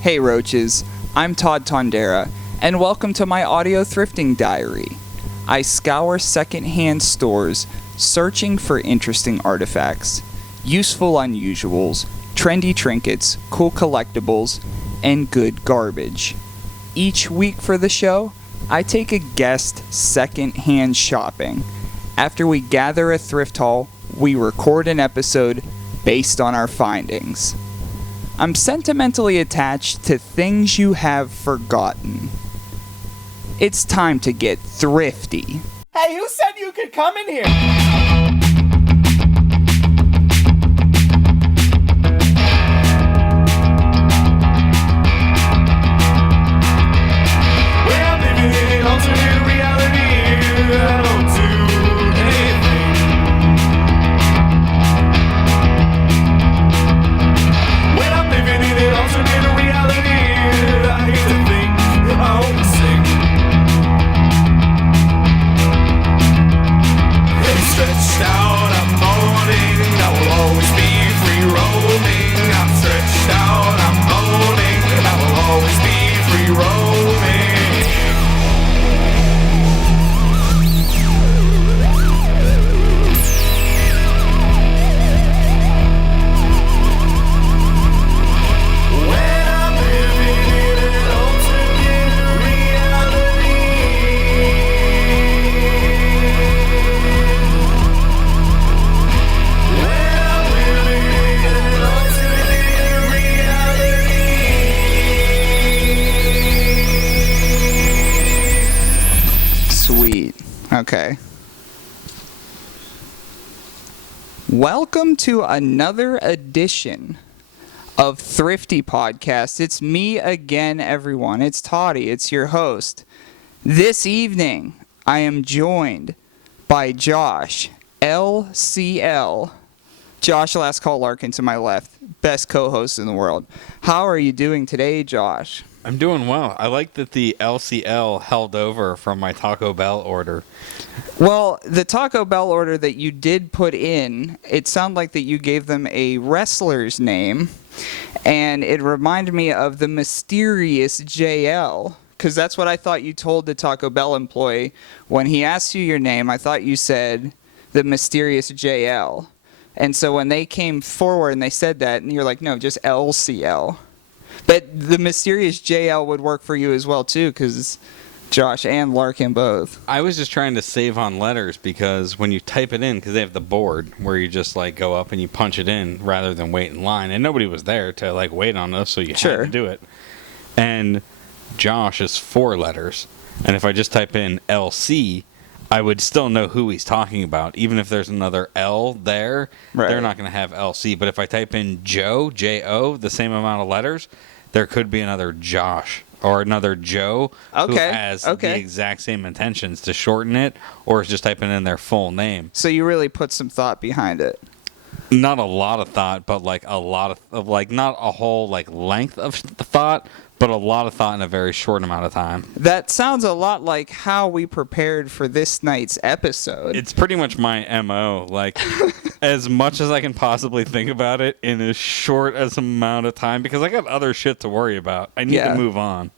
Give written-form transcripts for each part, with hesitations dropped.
Hey Roaches, I'm Todd Tondera, and welcome to my audio thrifting diary. I scour secondhand stores, searching for interesting artifacts, useful unusuals, trendy trinkets, cool collectibles, and good garbage. Each week for the show, I take a guest secondhand shopping. After we gather a thrift haul, we record an episode based on our findings. I'm sentimentally attached to things you have forgotten. It's time to get thrifty. Hey, who said you could come in here? Okay. Welcome to another edition of Thrifty Podcast. It's me again, everyone. It's Toddy. It's your host. This evening, I am joined by Josh, LCL. Josh Last Call Larkin to my left. Best co-host in the world. How are you doing today, Josh? I'm doing well. I like that the LCL held over from my Taco Bell order. Well, the Taco Bell order that you did put in, it sounded like that you gave them a wrestler's name, and it reminded me of the mysterious JL, because that's what I thought you told the Taco Bell employee. When he asked you your name, I thought you said the mysterious JL. And so when they came forward and they said that, and you're like, no, just LCL. But the mysterious JL would work for you as well, too, because Josh and Larkin both. I was just trying to save on letters because when you type it in, because they have the board where you just like go up and you punch it in rather than wait in line. And nobody was there to like wait on us, so you had to do it. And Josh is 4 letters. And if I just type in LC, I would still know who he's talking about. Even if there's another L there, they're not going to have LC. But if I type in Joe, J-O, the same amount of letters, there could be another Josh or another Joe who has the exact same intentions to shorten it, or is just typing in their full name. So you really put some thought behind it. Not a lot of thought, but like a lot of like not a whole like length of the thought, but a lot of thought in a very short amount of time. That sounds a lot like how we prepared for this night's episode. It's pretty much my MO. Like, as much as I can possibly think about it in as short as amount of time, because I got other shit to worry about. I need to move on.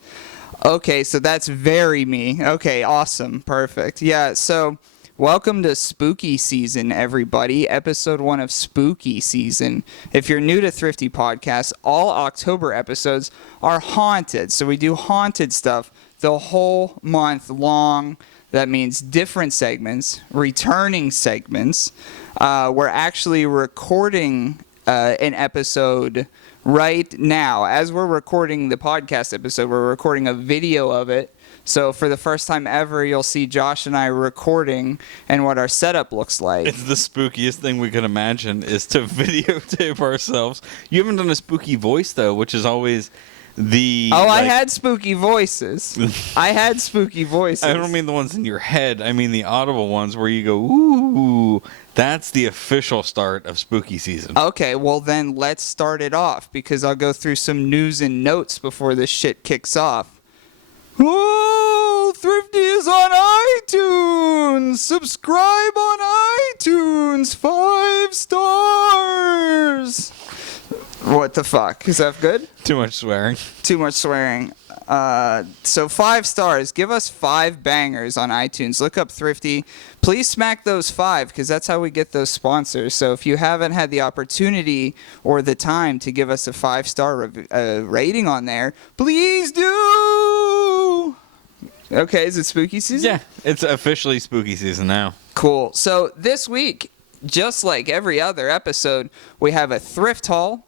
Okay, so that's very me. Okay, awesome. Perfect. Yeah, so welcome to Spooky Season, everybody. Episode 1 of Spooky Season. If you're new to Thrifty Podcast, all October episodes are haunted. So we do haunted stuff the whole month long. That means different segments, returning segments. We're actually recording an episode right now. As we're recording the podcast episode, we're recording a video of it. So for the first time ever, you'll see Josh and I recording and what our setup looks like. It's the spookiest thing we could imagine is to videotape ourselves. You haven't done a spooky voice, though, which is always the... Oh, I had spooky voices. I don't mean the ones in your head. I mean the audible ones where you go, ooh. That's the official start of spooky season. Okay, well then let's start it off, because I'll go through some news and notes before this shit kicks off. Whoa! Thrifty is on iTunes! Subscribe on iTunes! 5 stars! What the fuck? Is that good? Too much swearing. Too much swearing. So 5 stars. Give us 5 bangers on iTunes. Look up Thrifty. Please smack those 5 because that's how we get those sponsors. So if you haven't had the opportunity or the time to give us a 5-star rating on there, please do. Okay, is it spooky season? Yeah, it's officially spooky season now. Cool. So this week, just like every other episode, we have a thrift haul.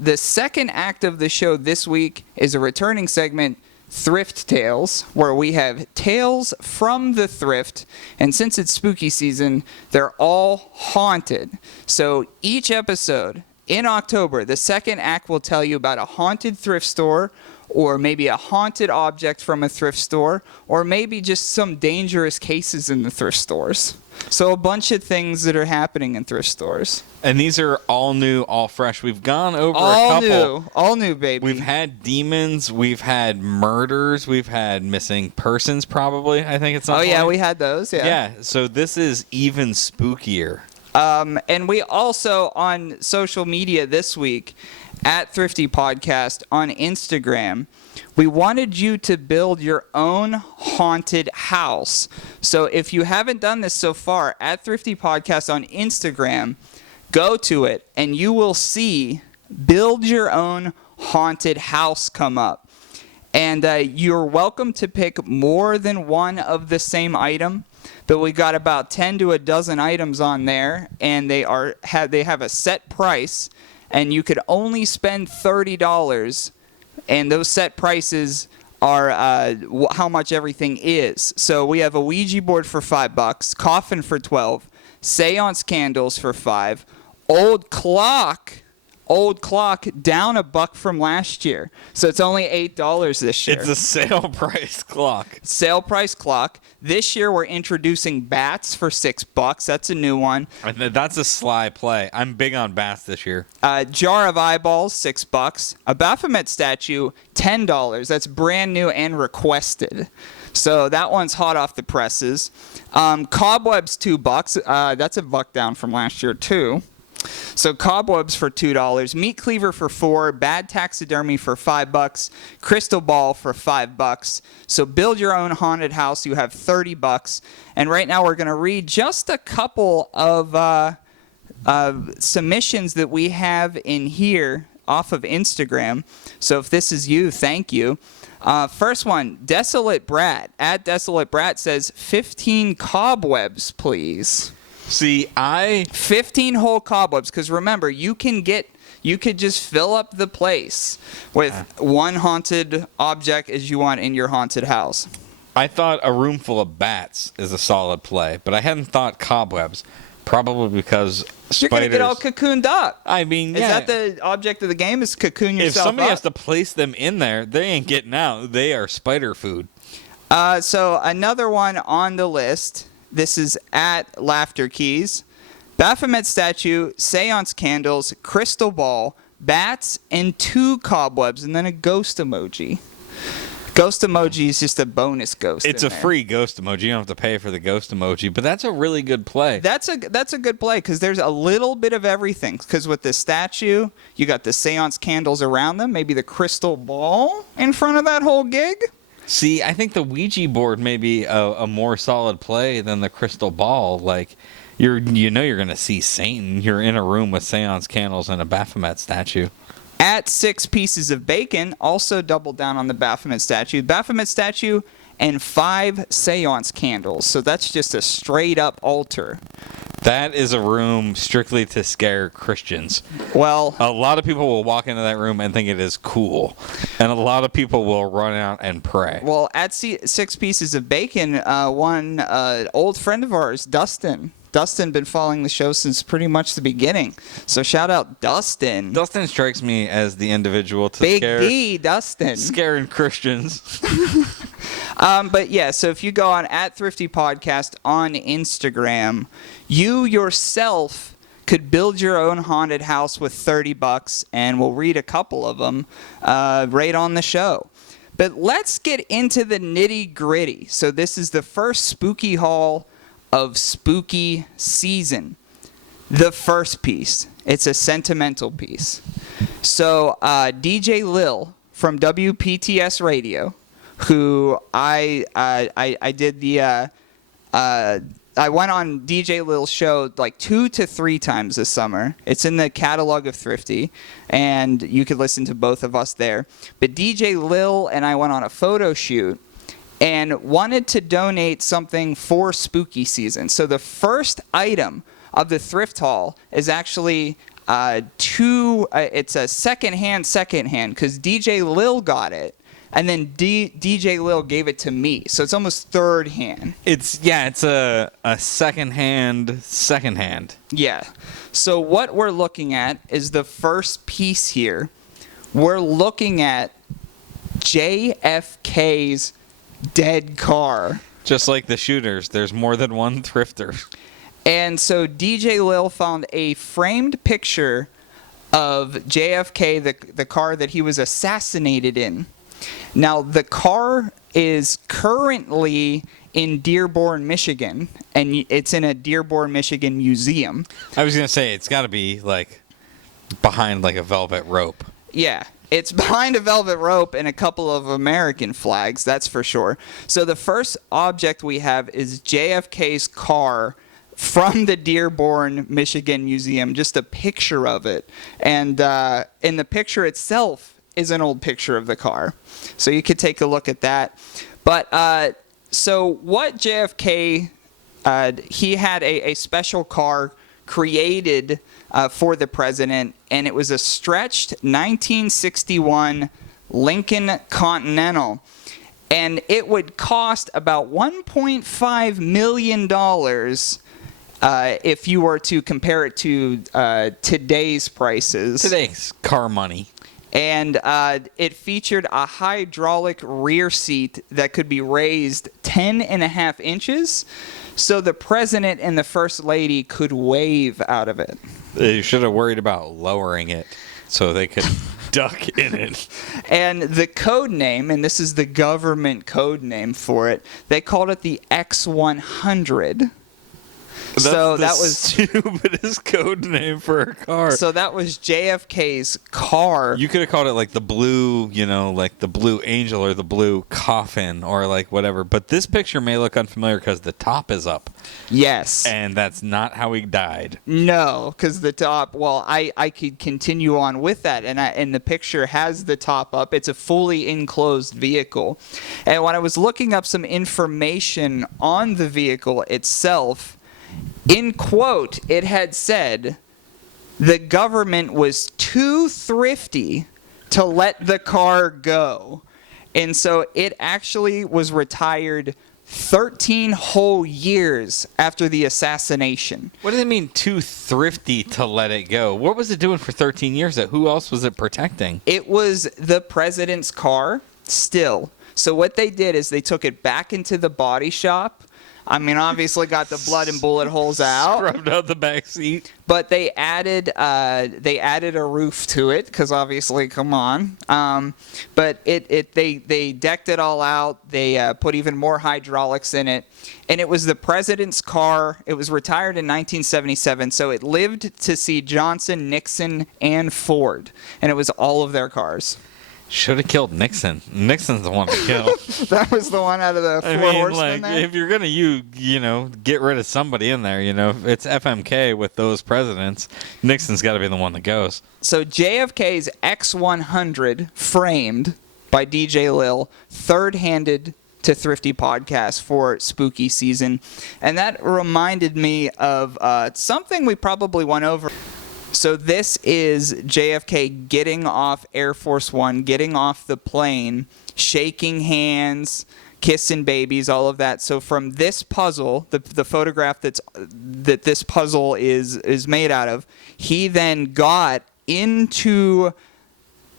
The second act of the show this week is a returning segment, Thrift Tales, where we have tales from the thrift. And since it's spooky season, they're all haunted. So each episode in October, the second act will tell you about a haunted thrift store, or maybe a haunted object from a thrift store, or maybe just some dangerous cases in the thrift stores. So a bunch of things that are happening in thrift stores. And these are all new, all fresh. We've gone over All a couple. all new, baby. We've had demons. We've had murders. We've had missing persons, probably. I think it's. Oh, yeah, we had those, yeah. Yeah, so this is even spookier. And we also, on social media this week, at Thrifty Podcast on Instagram, we wanted you to build your own haunted house. So if you haven't done this so far, at Thrifty Podcast on Instagram, go to it and you will see build your own haunted house come up. And you're welcome to pick more than one of the same item. But we got about 10 to a dozen items on there, and they have a set price, and you could only spend $30, and those set prices are how much everything is. So we have a Ouija board for $5, coffin for $12, seance candles for $5, old clock down $1 from last year. So it's only $8 this year. It's a sale price clock. Sale price clock. This year we're introducing bats for $6. That's a new one. That's a sly play. I'm big on bats this year. Jar of eyeballs, $6. A Baphomet statue, $10. That's brand new and requested. So that one's hot off the presses. Cobwebs, $2. That's $1 down from last year too. So cobwebs for $2, meat cleaver for $4, bad taxidermy for $5, crystal ball for $5. So build your own haunted house. You have $30, and right now we're going to read just a couple of submissions that we have in here off of Instagram. So if this is you, thank you. First one, Desolate Brat at Desolate Brat says 15 cobwebs, please. See, 15 whole cobwebs, because remember, you could just fill up the place with one haunted object as you want in your haunted house. I thought a room full of bats is a solid play, but I hadn't thought cobwebs, probably because spiders. You're gonna get all cocooned up. I mean, is that the object of the game? Is cocoon yourself If somebody up? has to place them in there, they ain't getting out. They are spider food. So another one on the list. This is at Laughter Keys. Baphomet statue, seance candles, crystal ball, bats, and 2 cobwebs, and then a ghost emoji. Ghost emoji is just a bonus ghost. It's a free ghost emoji. You don't have to pay for the ghost emoji, but that's a really good play. That's a good play because there's a little bit of everything. Because with the statue, you got the seance candles around them, maybe the crystal ball in front of that whole gig. See, I think the Ouija board may be a more solid play than the crystal ball. Like, you're going to see Satan. You're in a room with seance candles and a Baphomet statue. At 6 pieces of bacon, also double down on the Baphomet statue. Baphomet statue and 5 seance candles. So that's just a straight up altar. That is a room strictly to scare Christians. Well, a lot of people will walk into that room and think it is cool, and a lot of people will run out and pray. Well, at 6 pieces of bacon, one old friend of ours, Dustin, been following the show since pretty much the beginning. So shout out Dustin. Dustin strikes me as the individual to Big D, Dustin. Scaring Christians. But yeah, so if you go on at Thrifty Podcast on Instagram, you yourself could build your own haunted house with $30, and we'll read a couple of them right on the show. But let's get into the nitty gritty. So this is the first spooky haul of spooky season. The first piece, it's a sentimental piece. So DJ Lil from WPTS Radio, who I did the I went on DJ Lil's show like 2 to 3 times this summer. It's in the catalog of Thrifty, and you could listen to both of us there. But DJ Lil and I went on a photo shoot and wanted to donate something for spooky season. So the first item of the thrift haul is actually it's a secondhand, because DJ Lil got it. And then DJ Lil gave it to me, so it's almost third hand. It's a secondhand. Yeah. So what we're looking at is the first piece here. We're looking at JFK's dead car. Just like the shooters, there's more than one thrifter. And so DJ Lil found a framed picture of JFK, the car that he was assassinated in. Now, the car is currently in Dearborn, Michigan, and it's in a Dearborn, Michigan museum. I was going to say, it's got to be, like, behind, like, a velvet rope. Yeah, it's behind a velvet rope and a couple of American flags, that's for sure. So the first object we have is JFK's car from the Dearborn, Michigan museum, just a picture of it. And in the picture itself is an old picture of the car. So you could take a look at that. But so what JFK, he had a special car created for the president, and it was a stretched 1961 Lincoln Continental. And it would cost about $1.5 million if you were to compare it to today's prices. Today's car money. And it featured a hydraulic rear seat that could be raised 10.5 inches, so the president and the first lady could wave out of it. They should have worried about lowering it so they could duck in it. And the code name, and this is the government code name for it, they called it the X100. That's that was stupidest code name for a car. So that was JFK's car. You could have called it like the blue, like the blue angel or the blue coffin or like whatever. But this picture may look unfamiliar because the top is up. Yes. And that's not how he died. No, because the top, well, I could continue on with that. And the picture has the top up. It's a fully enclosed vehicle. And when I was looking up some information on the vehicle itself, in quote, it had said the government was too thrifty to let the car go. And so it actually was retired 13 whole years after the assassination. What does it mean, too thrifty to let it go? What was it doing for 13 years? Who else was it protecting? It was the president's car still. So what they did is they took it back into the body shop. I mean, obviously got the blood and bullet holes out. Scrubbed out the back seat. But they added a roof to it because obviously, come on. But they decked it all out. They put even more hydraulics in it, and it was the president's car. It was retired in 1977, so it lived to see Johnson, Nixon, and Ford, and it was all of their cars. Should have killed Nixon. Nixon's the one to kill. That was the one out of the four horsemen there? If you're gonna get rid of somebody in there, if it's FMK with those presidents, Nixon's got to be the one that goes. So JFK's X100 framed by DJ Lil, third-handed to Thrifty Podcast for spooky season, and that reminded me of something we probably went over. So this is JFK getting off Air Force One, getting off the plane, shaking hands, kissing babies, all of that. So from this puzzle, the photograph that this puzzle is made out of, he then got into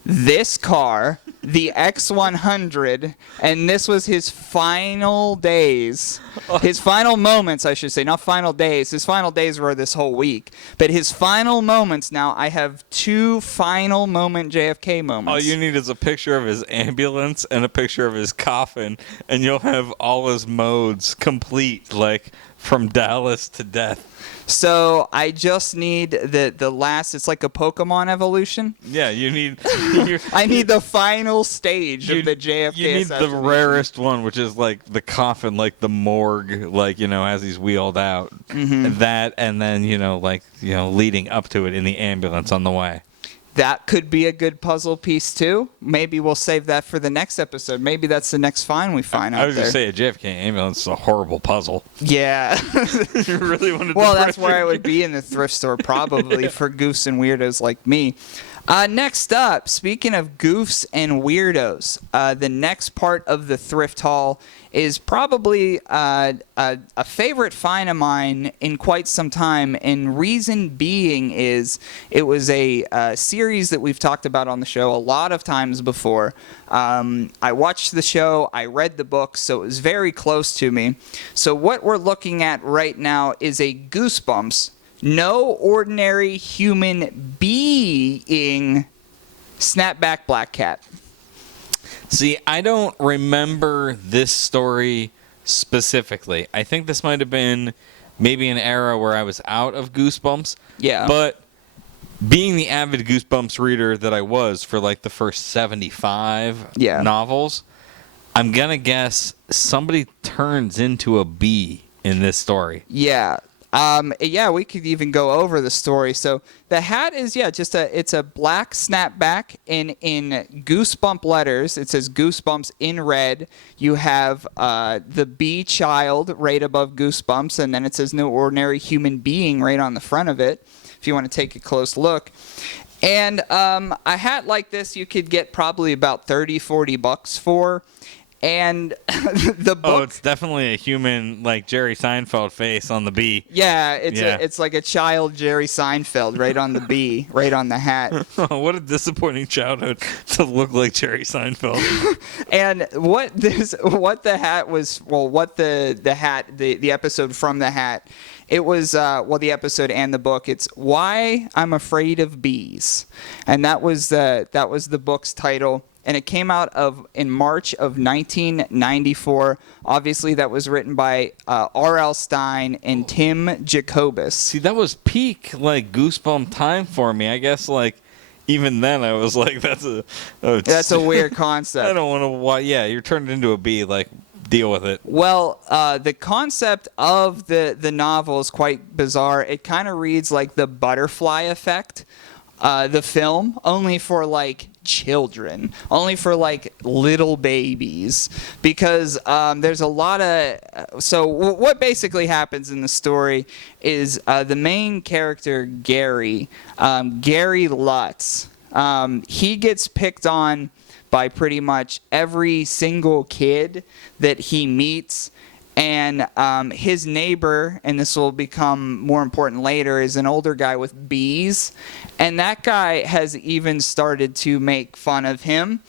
this car, the X100, and this was his final days. His final moments, I should say, not final days. His final days were this whole week. But his final moments now, I have 2 final moment JFK moments. All you need is a picture of his ambulance and a picture of his coffin, and you'll have all his modes complete, like from Dallas to death. So I just need the last. It's like a Pokemon evolution. Yeah, you need. I need the final stage of the JFK You need the assassination. rarest one, which is like the coffin, like the morgue, like, you know, as he's wheeled out. That, and then, you know, like, you know, leading up to it in the ambulance on the way. That could be a good puzzle piece too. Maybe we'll save that for the next episode. Maybe that's the next find we find out I was there. going to say a JFK ambulance is a horrible puzzle. Yeah. You really wanted Well, to that's where I would be in the thrift store probably for goofs and weirdos like me. Next up, speaking of goofs and weirdos, the next part of the thrift haul is probably a favorite find of mine in quite some time, and reason being is it was a series that we've talked about on the show a lot of times before. I watched the show, I read the book, so it was very close to me. So what we're looking at right now is a Goosebumps no ordinary human being snapback black cat. See, I don't remember this story specifically. I think this might have been maybe an era where I was out of Goosebumps. Yeah. But being the avid Goosebumps reader that I was for like the first 75 novels, I'm going to guess somebody turns into a bee in this story. Yeah. We could even go over the story. So the hat is, it's a black snapback in Goosebump letters. It says Goosebumps in red. You have the bee child right above Goosebumps, and then it says no ordinary human being right on the front of it, if you want to take a close look. And a hat like this you could get probably about $30-$40 for. And the book... Oh, it's definitely a human, like, Jerry Seinfeld face on the bee. Yeah, it's like a child Jerry Seinfeld right on the bee, right on the hat. Oh, what a disappointing childhood to look like Jerry Seinfeld. And the episode from the hat, it was, the episode and the book, it's Why I'm Afraid of Bees. And that was the book's title. And it came out in March of 1994. Obviously, that was written by R.L. Stine and Tim Jacobus. See, that was peak, like, Goosebump time for me. I guess, like, even then I was like, that's a weird concept. I don't want to, you're turned into a bee, like, deal with it. Well, the concept of the novel is quite bizarre. It kind of reads like The Butterfly Effect, the film, only for, like, children, only for like little babies, because there's a lot of what basically happens in the story is the main character Gary Lutz, he gets picked on by pretty much every single kid that he meets. And his neighbor, and this will become more important later, is an older guy with bees. And that guy has even started to make fun of him.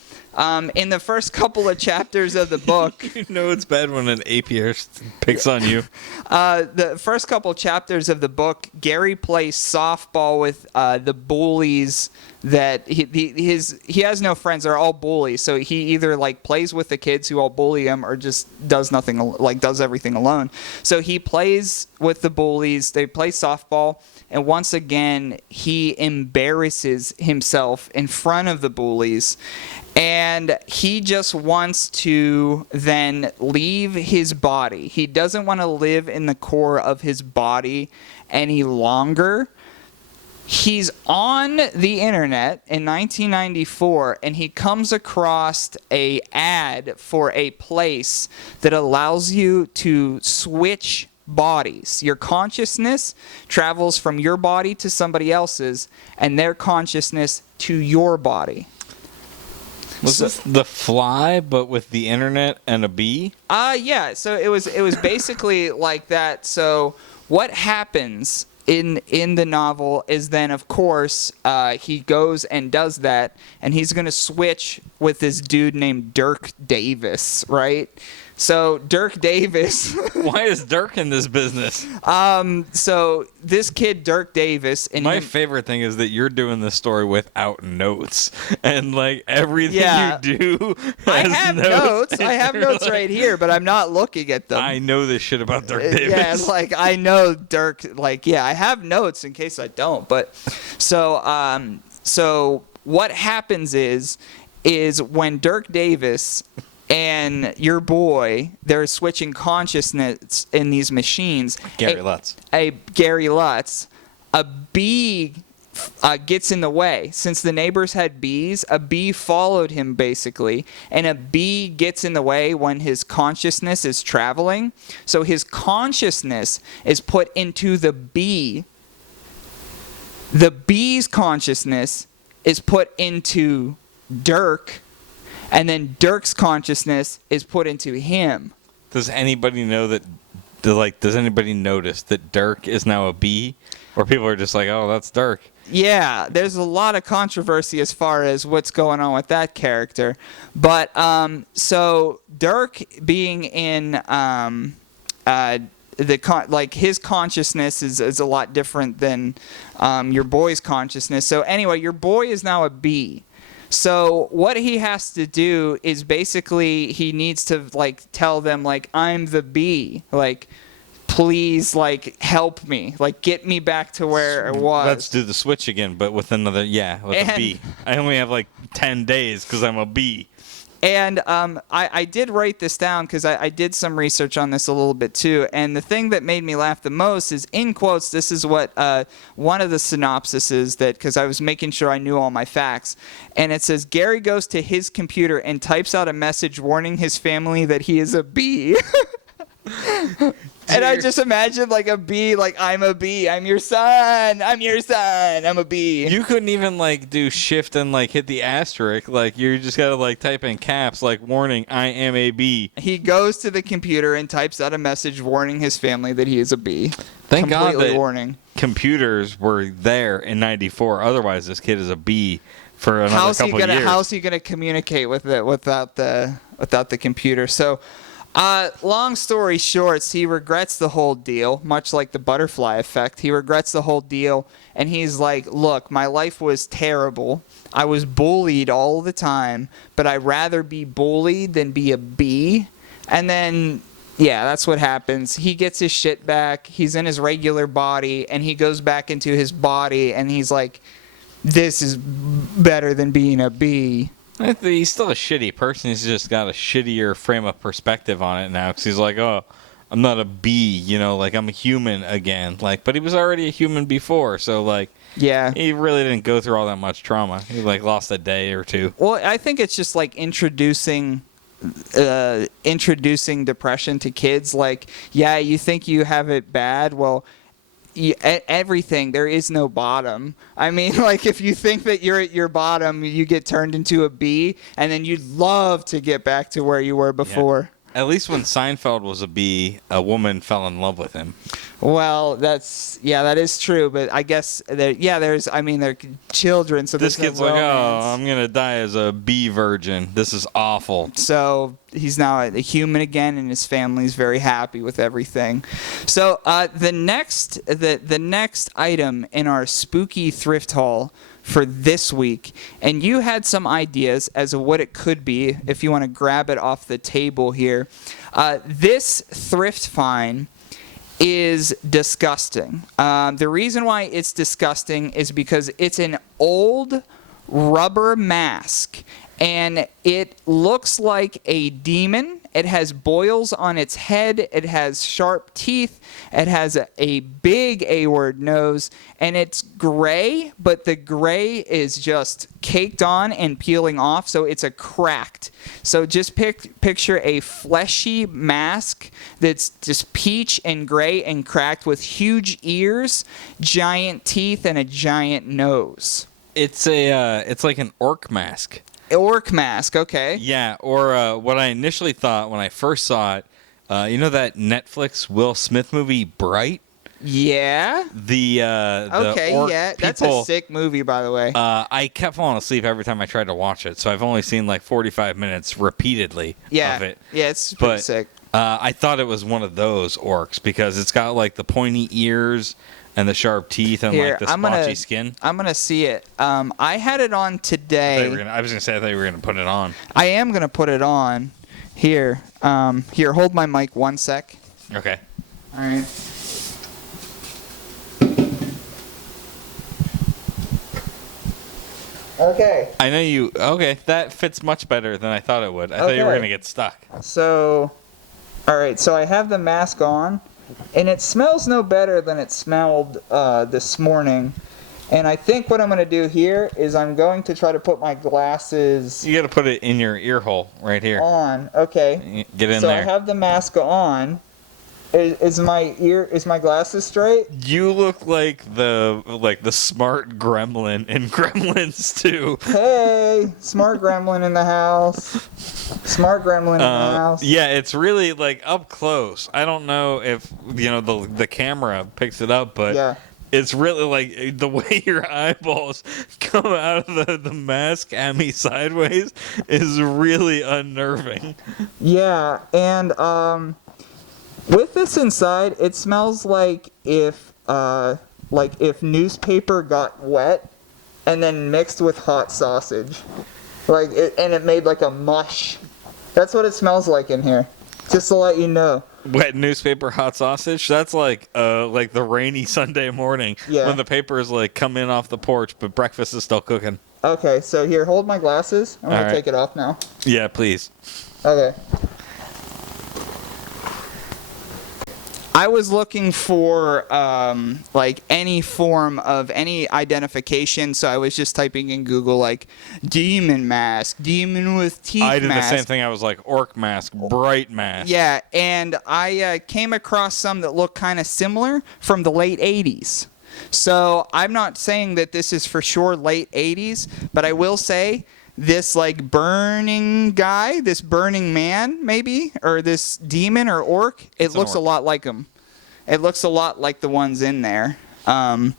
In the first couple of chapters of the book... You know it's bad when an apiary picks on you. The first couple chapters of the book, Gary plays softball with the bullies that he has no friends. They're all bullies. So he either like plays with the kids who all bully him or just does nothing, like does everything alone. So he plays with the bullies. They play softball. And once again, he embarrasses himself in front of the bullies. And he just wants to then leave his body. He doesn't want to live in the core of his body any longer. He's on the internet in 1994, and he comes across an ad for a place that allows you to switch bodies. Your consciousness travels from your body to somebody else's, and their consciousness to your body. Was this The Fly, but with the internet and a bee? Yeah. So it was basically like that. So what happens in the novel is then, of course, he goes and does that, and he's going to switch with this dude named Dirk Davis, right? So Dirk Davis. Why is Dirk in this business? So this kid Dirk Davis, and my favorite thing is that you're doing this story without notes, and like everything you do. I have notes. I have notes right here, but I'm not looking at them. I know this shit about Dirk Davis. Yeah, like I know Dirk. Like I have notes in case I don't. But so what happens is when Dirk Davis and your boy, they're switching consciousness in these machines. Gary Lutz. Gary Lutz. A bee gets in the way. Since the neighbors had bees, a bee followed him basically. And a bee gets in the way when his consciousness is traveling. So his consciousness is put into the bee. The bee's consciousness is put into Dirk. And then Dirk's consciousness is put into him. Does anybody know that? Does anybody notice that Dirk is now a bee, or people are just like, "Oh, that's Dirk"? Yeah, there's a lot of controversy as far as what's going on with that character, but so Dirk being in his consciousness is a lot different than your boy's consciousness. So anyway, your boy is now a bee. So what he has to do is basically he needs to like tell them like I'm the bee, like please like help me, like get me back to where it was. Let's do the switch again, but with another a bee. I only have like 10 days because I'm a bee. And I did write this down because I did some research on this a little bit too. And the thing that made me laugh the most is, in quotes, this is what one of the synopsis is, that because I was making sure I knew all my facts. And it says, Gary goes to his computer and types out a message warning his family that he is a bee. And I just imagine like a bee, like I'm a bee, I'm your son, I'm a bee. You couldn't even like do shift and like hit the asterisk, like you just gotta like type in caps like warning, I am a bee. He goes to the computer and types out a message warning his family that he is a bee. Thank God Completely that warning. Computers were there in '94. Otherwise, this kid is a bee for another couple years. How's he gonna communicate with it without the computer? So. Long story short, he regrets the whole deal, much like the butterfly effect. He regrets the whole deal, and he's like, look, my life was terrible. I was bullied all the time, but I'd rather be bullied than be a bee. And then, yeah, that's what happens. He gets his shit back. He's in his regular body, and he goes back into his body, and he's like, this is better than being a bee. He's still a shitty person. He's just got a shittier frame of perspective on it now. Because he's like, oh, I'm not a bee, like I'm a human again. Like, but he was already a human before, so like, yeah, he really didn't go through all that much trauma. He like lost a day or two. Well, I think it's just like introducing depression to kids. Like, yeah, you think you have it bad. Well. Everything, there is no bottom. I mean, like if you think that you're at your bottom, you get turned into a bee, and then you'd love to get back to where you were before. Yeah. At least when Seinfeld was a bee, a woman fell in love with him. Well, that is true, but I guess they're children, so this kid's like, oh, I'm gonna die as a bee virgin. This is awful. So he's now a human again, and his family's very happy with everything. So the next item in our spooky thrift haul for this week, and you had some ideas as to what it could be if you want to grab it off the table here. This thrift find is disgusting. The reason why it's disgusting is because it's an old rubber mask, and it looks like a demon. It has boils on its head. It has sharp teeth. It has a big A-word nose, and it's gray, but the gray is just caked on and peeling off, so it's a cracked. So just picture a fleshy mask that's just peach and gray and cracked with huge ears, giant teeth, and a giant nose. It's like an orc mask. Orc mask, okay. Yeah, or what I initially thought when I first saw it, you know that Netflix Will Smith movie, Bright? Yeah. The Okay, orc yeah. That's people, a sick movie, by the way. I kept falling asleep every time I tried to watch it, so I've only seen like 45 minutes repeatedly of it. Yeah, it's pretty sick. I thought it was one of those orcs because it's got like the pointy ears and the sharp teeth and like the splotchy skin. I'm gonna see it. I had it on today. I was gonna say I thought you were gonna put it on. I am gonna put it on. Here, hold my mic 1 sec. Okay. All right. Okay. I know you. Okay, that fits much better than I thought it would. I thought you were gonna get stuck. So, all right. So I have the mask on, and it smells no better than it smelled this morning. And I think what I'm going to do here is I'm going to try to put my glasses. You got to put it in your ear hole right here. On. Okay. Get in there. So there. I have the mask on. Is my glasses straight? You look like the smart gremlin in Gremlins 2. Hey, smart gremlin in the house. Smart gremlin in the house. Yeah, it's really like up close. I don't know if the camera picks it up, but yeah. It's really like the way your eyeballs come out of the mask at me sideways is really unnerving. Yeah, and with this inside, it smells like if newspaper got wet and then mixed with hot sausage, and it made like a mush. That's what it smells like in here. Just to let you know. Wet newspaper, hot sausage. That's like the rainy Sunday morning when the paper is like come in off the porch, but breakfast is still cooking. Okay, so here, hold my glasses. I'm gonna take it off now. Yeah, please. Okay. I was looking for any form of any identification, so I was just typing in Google like demon mask, demon with teeth mask. I did the same thing. I was like orc mask, bright mask. Yeah, and I came across some that look kind of similar from the late 80s. So I'm not saying that this is for sure late 80s, but I will say this like burning guy, this burning man maybe, or this demon or orc, it looks a lot like him. It looks a lot like the ones in there. So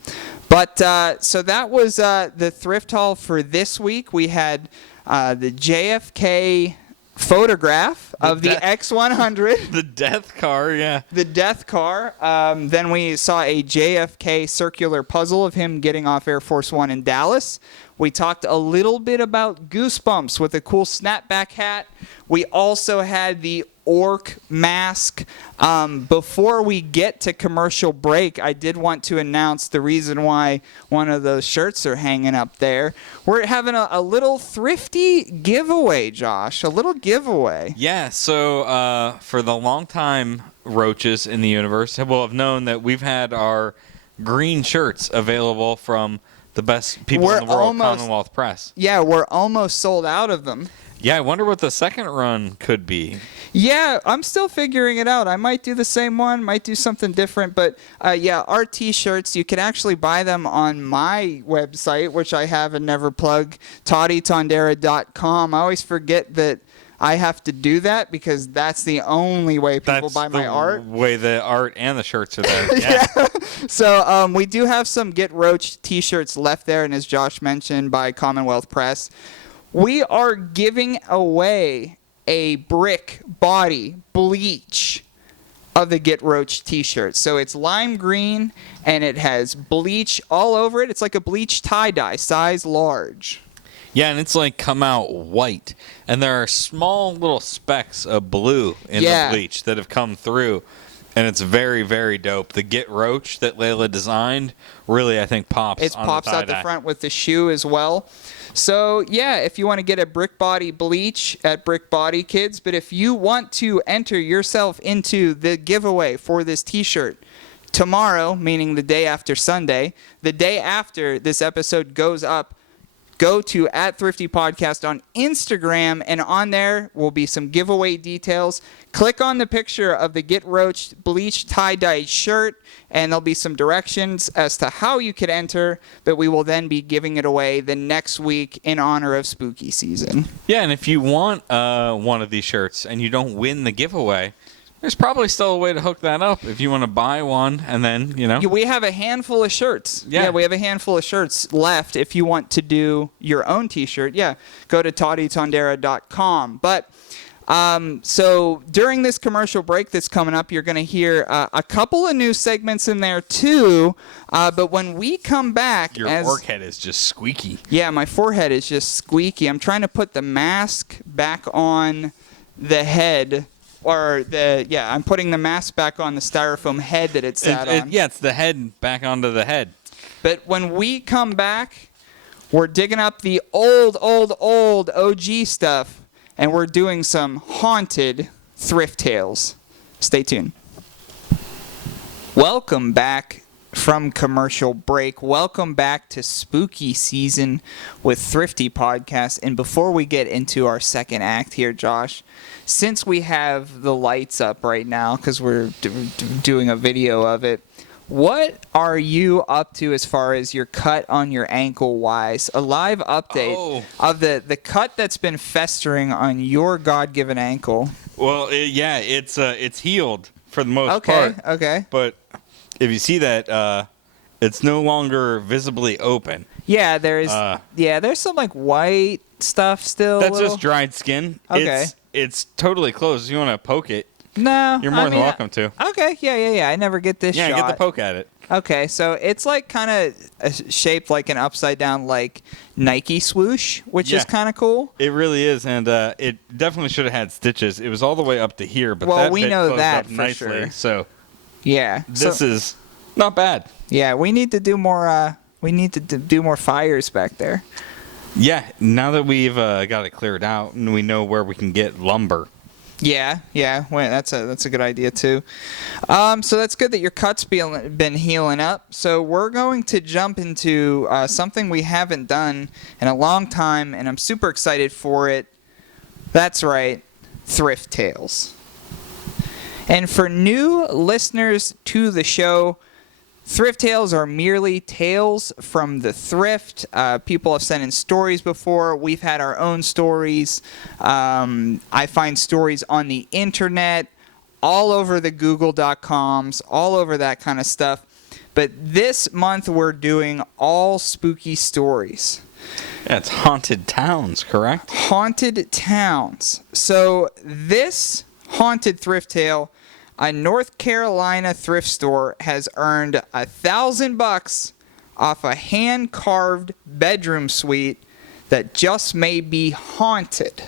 that was the thrift haul for this week. We had the JFK photograph of the X100. The death car, yeah. The death car. Then we saw a JFK circular puzzle of him getting off Air Force One in Dallas. We talked a little bit about Goosebumps with a cool snapback hat. We also had the orc mask. Before we get to commercial break, I did want to announce the reason why one of those shirts are hanging up there. We're having a little thrifty giveaway, Josh. A little giveaway. Yeah, so for the long-time roaches in the universe will have known that we've had our green shirts available from the best people in the world, Commonwealth Press. Yeah, we're almost sold out of them. Yeah, I wonder what the second run could be. Yeah, I'm still figuring it out. I might do the same one, might do something different. But yeah, our T-shirts, you can actually buy them on my website, which I have and never plug, toddytondera.com. I always forget that I have to do that because that's the only way people buy my art. That's the way the art and the shirts are there. Yeah. Yeah. So we do have some Get Roached T-shirts left there, and as Josh mentioned, by Commonwealth Press. We are giving away a brick body bleach of the Get Roached T-shirt. So it's lime green, and it has bleach all over it. It's like a bleach tie-dye, size large. Yeah, and it's like come out white. And there are small little specks of blue in the bleach that have come through. And it's very, very dope. The Get Roach that Layla designed really, I think, pops It on pops the out the front with the shoe as well. So, yeah, if you want to get a Brick Body bleach at Brick Body Kids, but if you want to enter yourself into the giveaway for this T-shirt, tomorrow, meaning the day after Sunday, the day after this episode goes up, go to @ThriftyPodcast on Instagram, and on there will be some giveaway details. Click on the picture of the Get Roached bleach tie-dye shirt, and there'll be some directions as to how you could enter, but we will then be giving it away the next week in honor of spooky season. Yeah, and if you want one of these shirts and you don't win the giveaway, There's probably still a way to hook that up if you want to buy one and then, We have a handful of shirts. Yeah. We have a handful of shirts left if you want to do your own T-shirt. Yeah, go to toddytondera.com. But so during this commercial break that's coming up, you're going to hear a couple of new segments in there too. But when we come back, your forehead is just squeaky. Yeah, my forehead is just squeaky. I'm trying to put the mask back on the head. I'm putting the mask back on the styrofoam head that it sat on. Yeah, it's the head back onto the head. But when we come back, we're digging up the old OG stuff, and we're doing some haunted thrift tales. Stay tuned. Welcome back from commercial break. Welcome back to Spooky Season with Thrifty Podcast. And before we get into our second act here, Josh, since we have the lights up right now because we're doing a video of it, what are you up to as far as your cut on your ankle wise? A live update of the cut that's been festering on your God-given ankle. Well, it's healed for the most part. Okay. But if you see that, it's no longer visibly open. Yeah, there's some like white stuff still. That's just dried skin. Okay. It's totally closed. If you want to poke it, no, you're more than welcome to. Okay, yeah. I never get this shot. Yeah, get the poke at it. Okay, so it's like kind of shaped like an upside down like Nike swoosh, which is kind of cool. It really is, and it definitely should have had stitches. It was all the way up to here, but we know closed that up for nicely, sure. So yeah, this is not bad. Yeah, we need to do more. We need to do more fires back there. Yeah, now that we've got it cleared out and we know where we can get lumber. Yeah. Well, that's a good idea too. So that's good that your cut's been healing up. So we're going to jump into something we haven't done in a long time, and I'm super excited for it. That's right, thrift tales. And for new listeners to the show, thrift tales are merely tales from the thrift. People have sent in stories before. We've had our own stories. I find stories on the internet, all over the Google.coms, all over that kind of stuff. But this month we're doing all spooky stories. Yeah, it's haunted towns, correct? Haunted towns. So this haunted thrift tale, a North Carolina thrift store has earned $1,000 off a hand-carved bedroom suite that just may be haunted.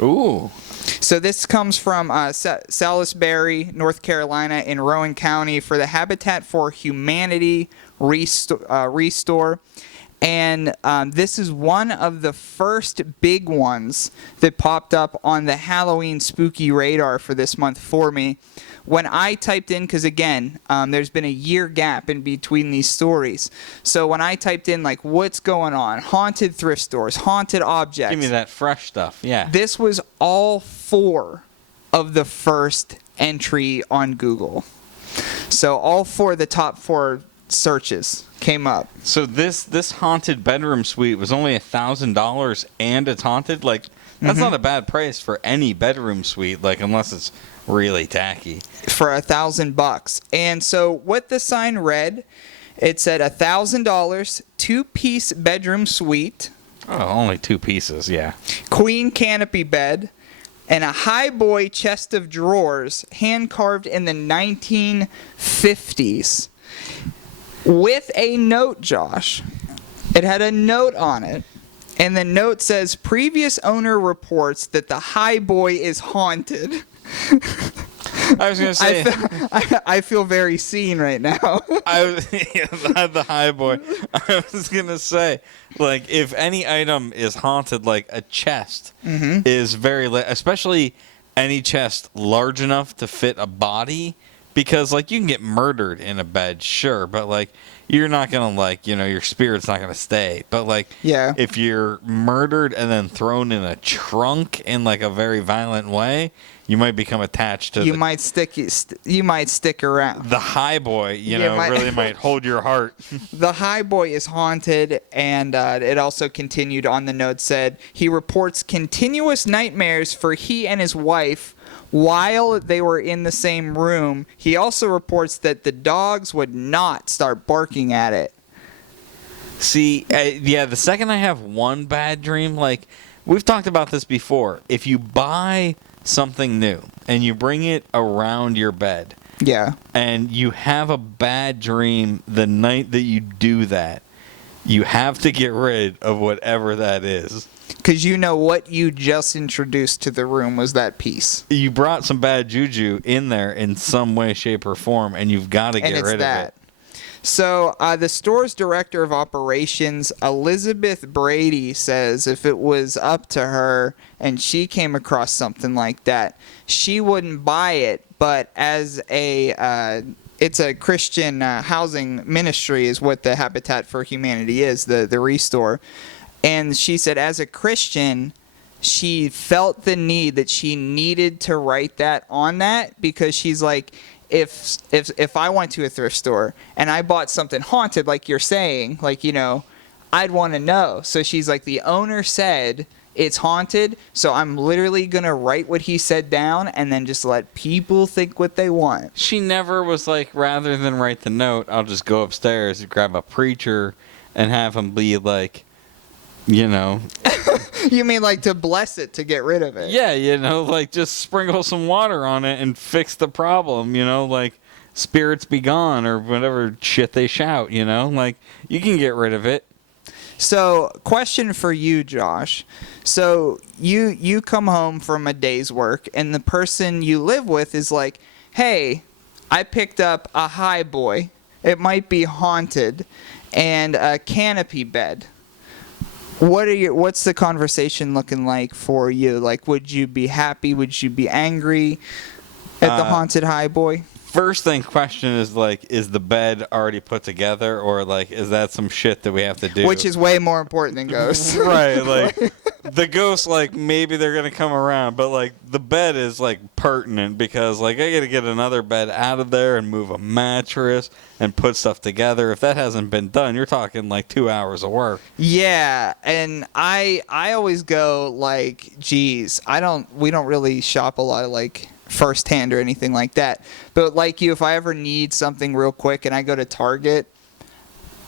Ooh. So this comes from Salisbury, North Carolina, in Rowan County for the Habitat for Humanity restore. And this is one of the first big ones that popped up on the Halloween spooky radar for this month for me. When I typed in, because again, there's been a year gap in between these stories. So when I typed in, like, what's going on? Haunted thrift stores, haunted objects. Give me that fresh stuff, yeah. This was all 4 of the first entry on Google. So all 4 of the top 4 searches came up. So this haunted bedroom suite was only $1,000 and it's haunted? Like, that's not a bad price for any bedroom suite, like, unless it's really tacky. For $1,000. And so what the sign read, it said $1,000, 2-piece bedroom suite. Oh, only 2 pieces, yeah. Queen canopy bed, and a HIGHBOY chest of drawers, hand carved in the 1950s. With a note, Josh. It had a note on it. And the note says, previous owner reports that the HIGHBOY is haunted. I was going to say... I feel very seen right now. The HIGHBOY. I was going to say, like, if any item is haunted, like a chest is very... especially any chest large enough to fit a body... Because, like, you can get murdered in a bed, sure, but, like, you're not going to, like, your spirit's not going to stay. But, like, if you're murdered and then thrown in a trunk in, like, a very violent way, you might become attached to you might stick around. The HIGHBOY, really might hold your heart. The HIGHBOY is haunted, and it also continued on the note, said, he reports continuous nightmares for he and his wife while they were in the same room. He also reports that the dogs would not start barking at it. See, yeah, the second I have one bad dream, like, we've talked about this before. If you buy something new and you bring it around your bed, yeah, and you have a bad dream the night that you do that, you have to get rid of whatever that is. Because you know what you just introduced to the room was that piece. You brought some bad juju in there in some way, shape, or form, and you've got to get rid of it. So the store's director of operations, Elizabeth Brady, says if it was up to her and she came across something like that, she wouldn't buy it. But as it's a Christian housing ministry is what the Habitat for Humanity is, the Restore. And she said as a Christian, she felt the need that she needed to write that on that, because she's like, if I went to a thrift store and I bought something haunted, like you're saying, like, you know, I'd want to know. So she's like, the owner said it's haunted, so I'm literally going to write what he said down and then just let people think what they want. She never was like, rather than write the note, I'll just go upstairs and grab a preacher and have him be like, you know. You mean like to bless it, to get rid of it? Yeah, you know, like just sprinkle some water on it and fix the problem, you know, like spirits be gone or whatever shit they shout, you know, like you can get rid of it. So, question for you, Josh. So, you come home from a day's work and the person you live with is like, hey, I picked up a HIGHBOY. It might be haunted, and a canopy bed. What's the conversation looking like for you? Like, would you be happy? Would you be angry at the haunted HIGHBOY? First thing question is like, is the bed already put together, or like, is that some shit that we have to do? Which is way more important than ghosts. Right, like the ghosts, like maybe they're gonna come around, but like the bed is like pertinent because like I gotta get another bed out of there and move a mattress and put stuff together. If that hasn't been done, you're talking like 2 hours of work. Yeah, and I always go like, geez, we don't really shop a lot of like firsthand or anything like that. But like you, if I ever need something real quick and I go to Target,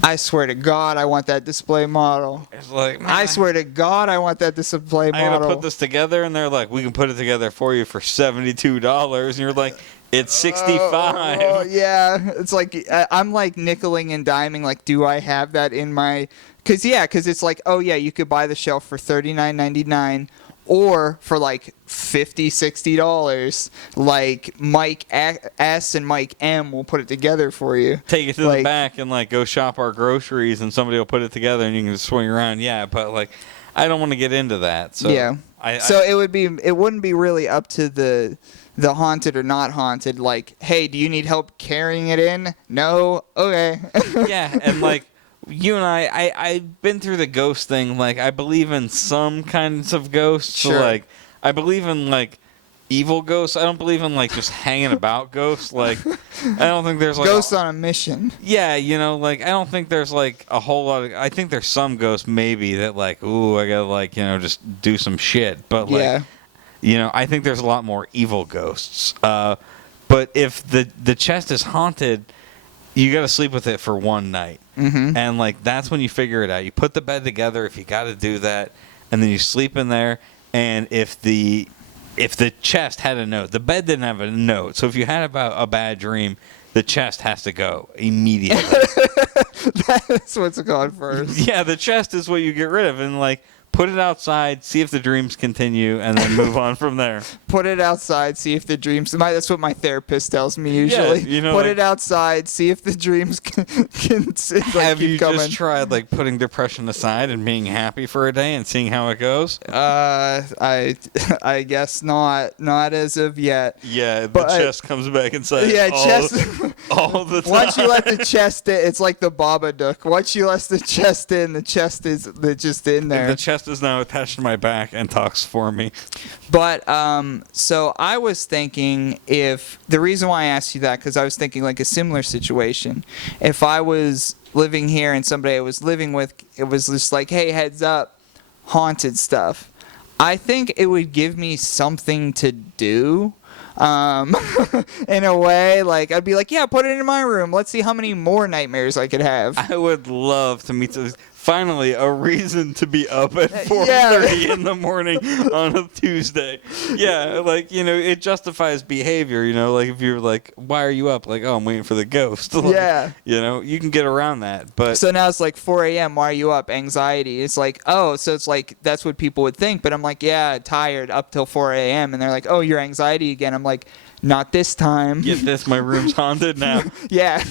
I swear to God, I want that display model. It's like, man, I swear to God, I want that display model. I gotta put this together, and they're like, we can put it together for you for $72, and you're like, it's $65. Oh, yeah, it's like I'm like nickeling and diming. Like, do I have that in my? Because it's like, oh yeah, you could buy the shelf for $39.99. Or for like $50, $60, like Mike S and Mike M will put it together for you. Take it to the back and like go shop our groceries, and somebody will put it together, and you can just swing around. Yeah, but like I don't want to get into that. So yeah, it wouldn't be really up to the haunted or not haunted. Like, hey, do you need help carrying it in? No, okay. Yeah, and like. You and I've been through the ghost thing. Like, I believe in some kinds of ghosts. Sure. So, like, I believe in, like, evil ghosts. I don't believe in, like, just hanging about ghosts. Like, I don't think there's, like... Ghosts on a mission. Yeah, you know, like, I don't think there's, like, a whole lot of... I think there's some ghosts, maybe, that, like, ooh, I gotta, like, you know, just do some shit. But, like, yeah. You know, I think there's a lot more evil ghosts. But if the chest is haunted... You got to sleep with it for one night. Mm-hmm. And, like, that's when you figure it out. You put the bed together if you got to do that, and then you sleep in there. And if the chest had a note, the bed didn't have a note. So if you had a bad dream, the chest has to go immediately. That's what's gone first. Yeah, the chest is what you get rid of. And, like, put it outside, see if the dreams continue, and then move on from there. Put it outside, see if the dreams... That's what my therapist tells me usually. Yeah, you know, put it outside, see if the dreams can have you coming. just tried, like, putting depression aside and being happy for a day and seeing how it goes? I guess not. Not as of yet. Yeah, the chest comes back inside. Yeah, chest... all the time. Once you let the chest in, it's like the Babadook. Once you let the chest in, the chest is just in there. The chest is now attached to my back and talks for me. But so I was thinking, if the reason why I asked you that, because I was thinking like a similar situation. If I was living here and somebody I was living with, it was just like, hey, heads up, haunted stuff. I think it would give me something to do. In a way, like I'd be like, yeah, put it in my room. Let's see how many more nightmares I could have. I would love to meet those. Finally, a reason to be up at 4:30 in the morning on a Tuesday. Yeah, like, it justifies behavior, like if you're like, why are you up? Like, oh, I'm waiting for the ghost. Like, yeah. You can get around that. But so now it's like 4 a.m. Why are you up? Anxiety. It's like, oh, so it's like that's what people would think. But I'm like, yeah, tired up till 4 a.m. And they're like, oh, your anxiety again. I'm like, not this time. Get this, my room's haunted now. Yeah.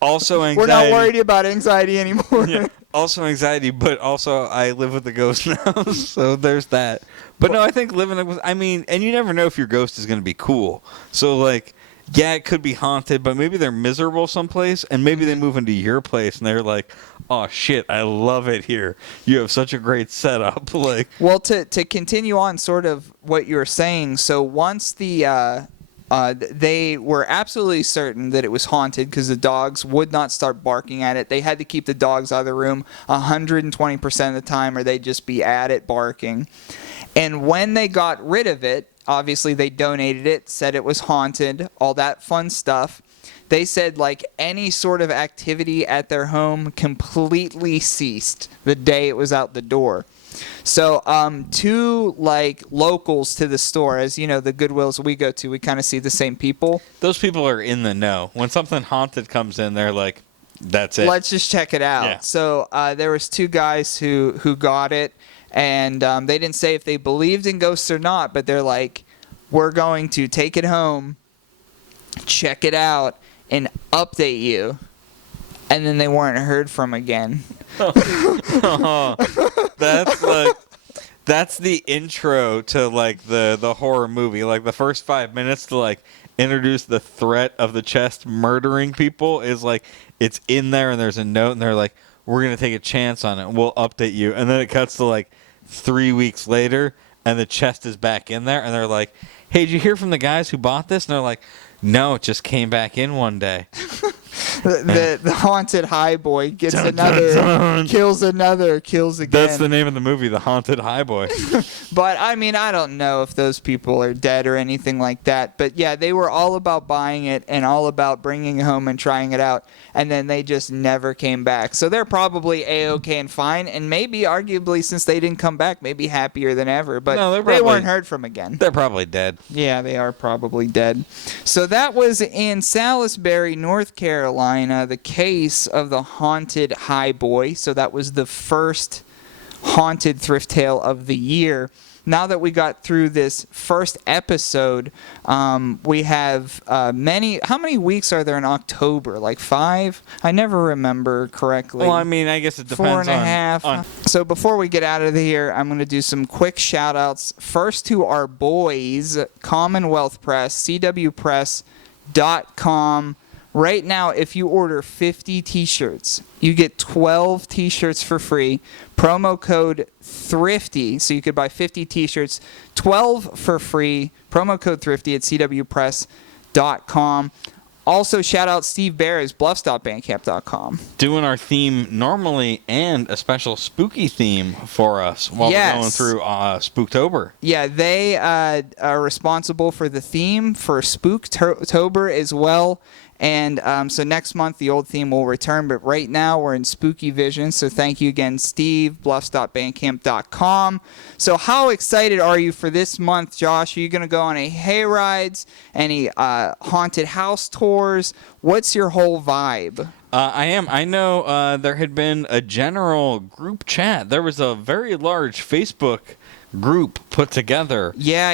Also anxiety. We're not worried about anxiety anymore. Yeah. Also anxiety, but also I live with the ghost now, so there's that. But no, I think living with, and you never know if your ghost is going to be cool. So like, yeah, it could be haunted, but maybe they're miserable someplace, and maybe they move into your place and they're like, oh shit, I love it here. You have such a great setup. Like, well, to continue on sort of what you're saying, so once they were absolutely certain that it was haunted because the dogs would not start barking at it. They had to keep the dogs out of the room 120% of the time or they'd just be at it barking. And when they got rid of it, obviously they donated it, said it was haunted, all that fun stuff. They said like any sort of activity at their home completely ceased the day it was out the door. So, two like locals to the store, as you know, the Goodwills we go to, we kind of see the same people. Those people are in the know. When something haunted comes in, they're like, "That's it. Let's just check it out." Yeah. So, there was two guys who got it, and they didn't say if they believed in ghosts or not, but they're like, "We're going to take it home, check it out, and update you." And then they weren't heard from again. That's the intro to like the horror movie. Like the first 5 minutes to like introduce the threat of the chest murdering people is like it's in there and there's a note and they're like, we're gonna take a chance on it. We'll update you. And then it cuts to like 3 weeks later and the chest is back in there and they're like, hey, did you hear from the guys who bought this? And they're like, no, it just came back in one day. The haunted HIGHBOY gets another, kills another, kills again. That's the name of the movie, The Haunted HIGHBOY. But, I don't know if those people are dead or anything like that. But, yeah, they were all about buying it and all about bringing it home and trying it out. And then they just never came back. So they're probably A-okay and fine. And maybe, arguably, since they didn't come back, maybe happier than ever. But no, they weren't heard from again. They're probably dead. Yeah, they are probably dead. So that was in Salisbury, North Carolina, the case of the haunted HIGHBOY. So that was the first haunted thrift tale of the year. Now that we got through this first episode, we have many. How many weeks are there in October? Like 5? I never remember correctly. Well, I guess it depends 4.5. So before we get out of here, I'm going to do some quick shout-outs. First to our boys, Commonwealth Press, CWPress.com. Right now, if you order 50 t-shirts, you get 12 t-shirts for free. Promo code THRIFTY, so you could buy 50 t-shirts, 12 for free. Promo code THRIFTY at CWPress.com. Also, shout out Steve Bears, bluffs.bandcamp.com. Doing our theme normally and a special spooky theme for us while we're going through Spooktober. Yeah, they are responsible for the theme for Spooktober as well. And so next month, the old theme will return. But right now, we're in Spooky Vision. So thank you again, Steve, bluffs.bandcamp.com. So how excited are you for this month, Josh? Are you going to go on any hayrides, any haunted house tours? What's your whole vibe? I am. I know there had been a general group chat. There was a very large Facebook group put together. Yeah.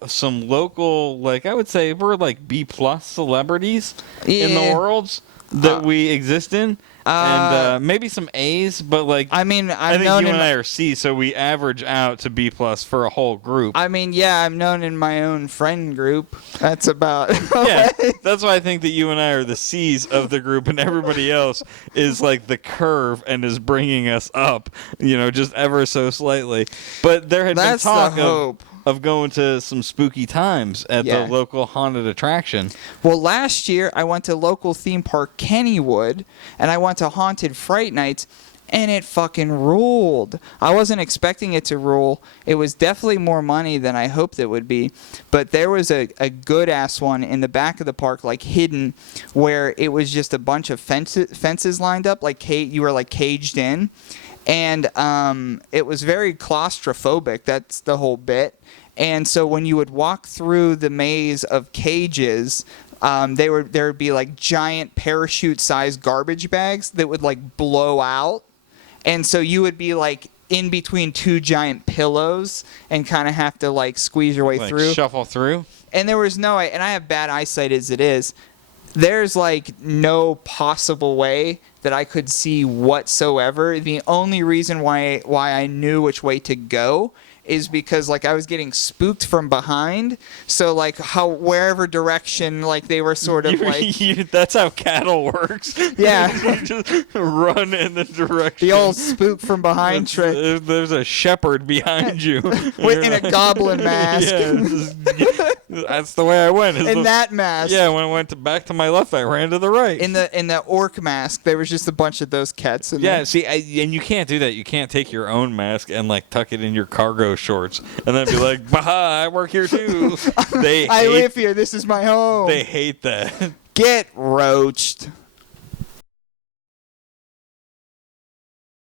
Of some local, like I would say, we're like B+ celebrities in the world that we exist in. And maybe some A's, but like I think you and I are C, so we average out to B+ for a whole group. I'm known in my own friend group. That's about yeah. That's why I think that you and I are the C's of the group, and everybody else is like the curve and is bringing us up, just ever so slightly. But there had been talk of going to some spooky times at the local haunted attraction. Well, last year I went to local theme park Kennywood, and I went to Haunted Fright Nights. and it fucking ruled. I wasn't expecting it to rule. It was definitely more money than I hoped it would be, but there was a good ass one in the back of the park, like hidden, where it was just a bunch of fences lined up, like you were like caged in, and it was very claustrophobic. That's the whole bit. And so when you would walk through the maze of cages, there would be like giant parachute-sized garbage bags that would like blow out. And so you would be like in between two giant pillows and kind of have to like squeeze your way like through. Shuffle through. And there was no way, and I have bad eyesight as it is. There's like no possible way that I could see whatsoever. The only reason why I knew which way to go is because like I was getting spooked from behind, so like wherever direction like they were sort of that's how cattle works. Yeah. You just run in the direction. The old spook from behind trick. There's a shepherd behind you in a goblin mask. Yeah, that's the way I went. In that mask. Yeah, when I went back to my left, I ran to the right. In the orc mask, there was just a bunch of those cats in there. See, and you can't do that. You can't take your own mask and like tuck it in your cargo shorts and then be like, "Baha, I work here too." I live here. This is my home. They hate that. Get roached.